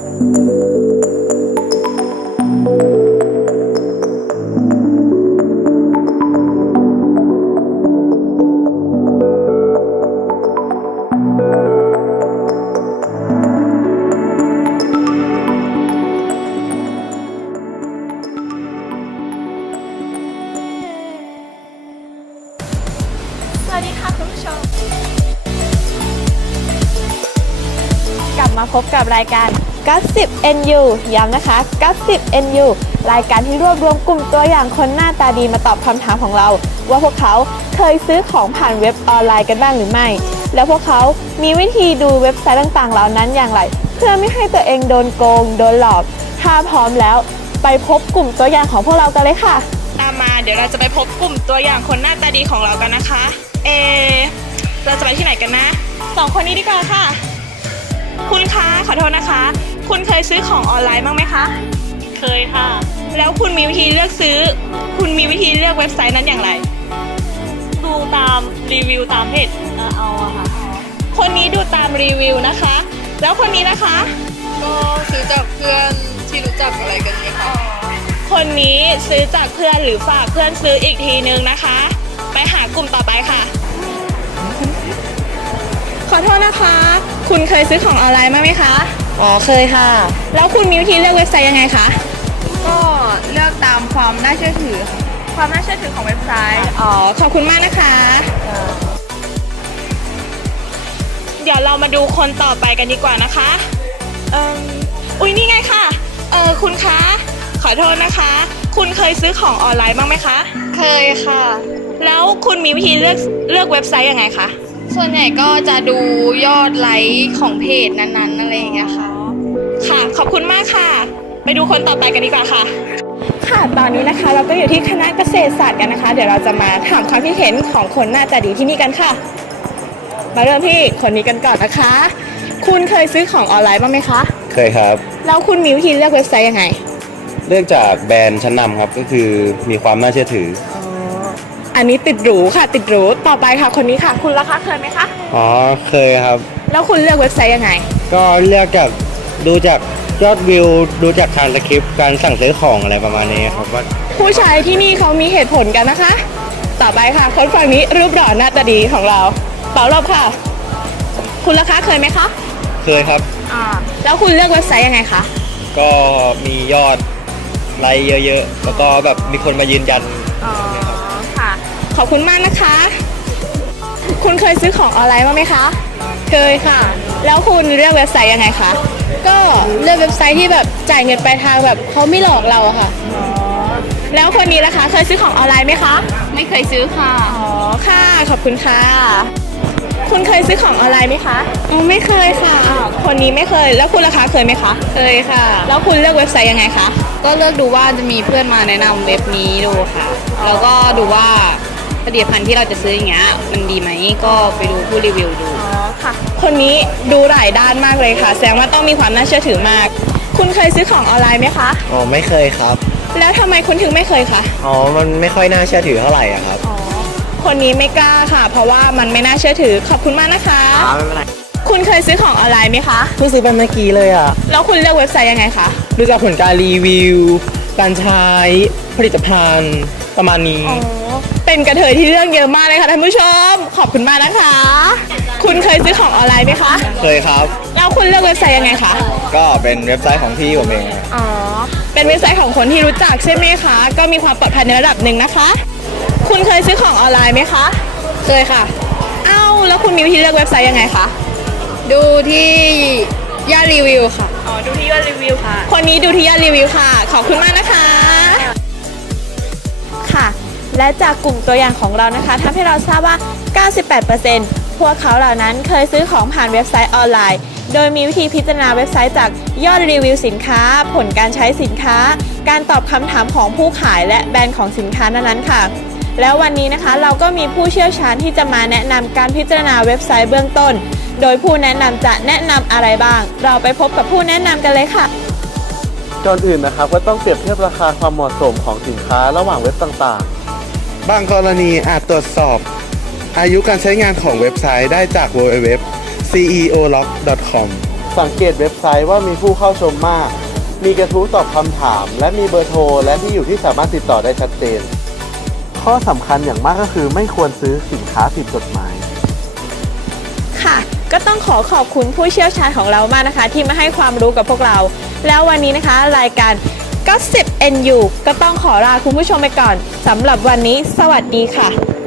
สวัสดีค่ะคุณผู้ชม กลับมาพบกับรายการ Gossip NU ย้ำนะคะ Gossip NU รายการที่รวบรวมกลุ่มตัวอย่างคนหน้าตาดีมาตอบคำถามของเรา ว่าพวกเขาเคยซื้อของผ่านเว็บออนไลน์กันบ้างหรือไม่ แล้วพวกเขามีวิธีดูเว็บไซต์ต่างๆ เหล่านั้นอย่างไร เพื่อไม่ให้ตัวเองโดนโกง โดนหลอก ถ้าพร้อมแล้ว ไปพบกลุ่มตัวอย่างของพวกเรากันเลยค่ะ ตามมาเดี๋ยวเราจะไปพบกลุ่มตัวอย่างคนหน้าตาดีของเรากันนะคะ เอ เราจะไปที่ไหนกันนะสองคนนี้ดีกว่าค่ะ คุณคะขอโทษนะคะ คุณเคยซื้อของออนไลน์บ้างไหมคะ เคยค่ะ แล้วคุณมีวิธีเลือกซื้อ คุณมีวิธีเลือกเว็บไซต์นั้นอย่างไร ดูตามรีวิวตามเพจเอ่อเอาอะค่ะ คนนี้ดูตามรีวิวนะคะ แล้วคนนี้นะคะ ก็ซื้อจากเพื่อนที่รู้จักอะไรกันเนี่ยค่ะ คนนี้ซื้อจากเพื่อนหรือฝากเพื่อนซื้ออีกทีนึงนะคะ ไปหากลุ่มต่อไปค่ะ ขอโทษนะคะ คุณเคยซื้อของออนไลน์บ้างไหมคะ อ๋อเคยค่ะ แล้วคุณมีวิธีเลือกเว็บไซต์ยังไงคะ ก็เลือกตามความน่าเชื่อถือค่ะความน่าเชื่อถือของเว็บไซต์ อ๋อขอบคุณมากนะคะ เดี๋ยวเรามาดูคนต่อไปกันดีกว่านะคะ เอ่ออุ้ยนี่ไงค่ะ เออคุณคะ ขอโทษนะคะ คุณเคยซื้อของออนไลน์บ้างไหมคะ เคยค่ะ แล้วคุณมีวิธีเลือกเลือกเว็บไซต์ยังไงคะ ส่วนใหญ่ก็จะดูยอดไลค์ของเพจนั้นๆอะไรอย่างเงี้ยค่ะ ค่ะ ขอบคุณมากค่ะ ไปดูคนต่อไปกันดีกว่าค่ะ ค่ะตอนนี้นะคะ เราก็อยู่ที่คณะเกษตรศาสตร์กันนะคะ เดี๋ยวเราจะมาถามความคิดเห็นของคนหน้าตาดีที่นี่กันค่ะ มาเริ่มที่คนนี้กันก่อนนะคะ คุณเคยซื้อของออนไลน์บ้างไหมคะ เคยครับ แล้วคุณมีวิธีเลือกเว็บไซต์ยังไง เลือกจากแบรนด์ชั้นนำครับก็คือมีความน่าเชื่อถือ อันนี้ติดหรูค่ะ ติดหรูต่อไปค่ะคนนี้ค่ะ คุณราคาเคยไหมคะอ๋อเคยครับ แล้วคุณเลือกเว็บไซต์ยังไง ก็เลือกจากดูจากยอดวิวดูจากทางสคริปต์การสั่งซื้อของอะไรประมาณนี้ครับว่าผู้ชายที่นี่เขามีเหตุผลกันนะคะ ต่อไปค่ะ คนฝั่งนี้รูปหล่อหน้าตาดีของเราเป่ารอบค่ะ คุณราคาเคยไหมคะเคยครับ อ่าแล้วคุณเลือกเว็บไซต์ยังไงคะก็มียอดไลค์เยอะๆ แล้วก็แบบมีคนมายืนยัน อ๋อค่ะ ขอบคุณมากนะคะ คุณเคยซื้อของออนไลน์บ้างไหมคะ เคยค่ะ แล้วคุณเลือกเว็บไซต์ยังไงคะ ก็เลือกเว็บไซต์ที่แบบจ่ายเงินปลายทางแบบเขาไม่หลอกเราอะค่ะ แล้วคนนี้ล่ะคะ เคยซื้อของออนไลน์ไหมคะ ไม่เคยซื้อค่ะ อ๋อ ค่ะ ขอบคุณค่ะ คุณเคยซื้อของออนไลน์ไหมคะอ๋อไม่เคยค่ะอ้าวคนนี้ไม่เคย แล้วคุณราคาเคยไหมคะ เคยค่ะ แล้วคุณเลือกเว็บไซต์ยังไงคะ ก็เลือกดูว่าจะมีเพื่อนมาแนะนำเว็บนี้ดูค่ะ แล้วก็ดูว่า ผลิตภัณฑ์ที่เราจะซื้ออย่างเงี้ยมันดีไหมก็ไปดูผู้รีวิวดู อ๋อค่ะ คนนี้ดูหลายด้านมากเลยค่ะ แสดงว่าต้องมีความน่าเชื่อถือมาก คุณเคยซื้อของออนไลน์ไหมคะ อ๋อไม่เคยครับ แล้วทำไมคุณถึงไม่เคยคะ อ๋อมันไม่ค่อยน่าเชื่อถือเท่าไหร่อะครับอ๋อ คนนี้ไม่กล้าค่ะ เพราะว่ามันไม่น่าเชื่อถือ ขอบคุณมากนะคะ อ๋อไม่เป็นไรคุณเคยซื้อของออนไลน์ไหมคะ เพิ่งซื้อไปเมื่อกี้เลยอะแล้วคุณเลือกเว็บไซต์ยังไงคะ ดูจากผลการรีวิว การใช้ผลิตภัณฑ์ประมาณนี้ อ๋อ เป็นกระเทยที่เรื่องเยอะมากเลยค่ะท่านผู้ชม ขอบคุณมากนะคะ คุณเคยซื้อของออนไลน์ไหมคะ เคยครับ แล้วคุณเลือกเว็บไซต์ยังไงคะ ก็เป็นเว็บไซต์ของพี่ผมเองอ๋อ เป็นเว็บไซต์ของคนที่รู้จักใช่ไหมคะ ก็มีความปลอดภัยในระดับหนึ่งนะคะ คุณเคยซื้อของออนไลน์ไหมคะ เคยค่ะ เอ้า แล้วคุณมีวิธีเลือกเว็บไซต์ยังไงคะ ดูที่ยอดรีวิวค่ะ อ๋อ ดูที่ยอดรีวิวค่ะ คนนี้ดูที่ยอดรีวิวค่ะ ขอบคุณมากนะคะค่ะ และจากกลุ่มตัวอย่างของเรานะคะทำให้เราทราบว่า 98%พวกเขาเหล่านั้นเคยซื้อของผ่านเว็บไซต์ออนไลน์ โดยมีวิธีพิจารณาเว็บไซต์จากยอดรีวิวสินค้า ผลการใช้สินค้า การตอบคำถามของผู้ขายและแบรนด์ของสินค้านั้นๆค่ะ แล้ววันนี้นะคะเราก็มีผู้เชี่ยวชาญที่จะมาแนะนำการพิจารณาเว็บไซต์เบื้องต้น โดยผู้แนะนำจะแนะนำอะไรบ้าง เราไปพบกับผู้แนะนำกันเลยค่ะก่อนอื่นนะครับก็ต้องเปรียบเทียบราคาความเหมาะสมของสินค้าระหว่างเว็บต่างๆ บางกรณีอาจตรวจสอบ อายุการใช้งานของเว็บไซต์ได้จาก www ceolog.com สังเกตเว็บไซต์ว่ามีผู้เข้าชมมาก มีกระทู้ตอบคำถาม และมีเบอร์โทร และที่อยู่ที่สามารถติดต่อได้ชัดเจน ข้อสำคัญอย่างมากก็คือไม่ควรซื้อสินค้าผิดกฎหมาย ค่ะ ก็ต้องขอขอบคุณผู้เชี่ยวชาญของเรามากนะคะ ที่มาให้ความรู้กับพวกเรา แล้ววันนี้นะคะ รายการ ก็10 NU ก็ต้องขอลาคุณผู้ชมไปก่อนสำหรับวันนี้ สวัสดีค่ะ